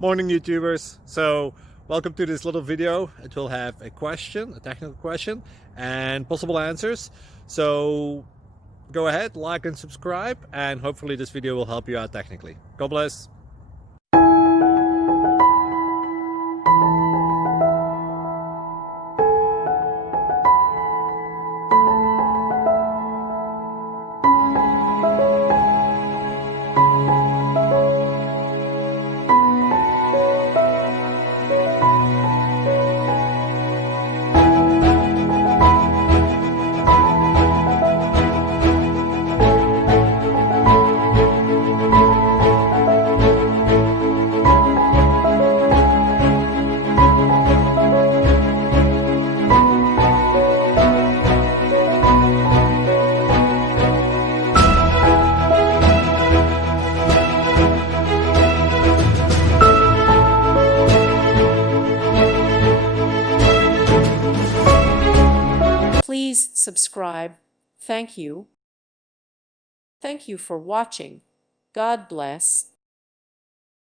Morning YouTubers. So welcome to this little video. It will have a question, a technical question, and possible answers. So go ahead, like and subscribe, and hopefully this video will help you out technically. God bless. Please subscribe. Thank you. Thank you for watching. God bless.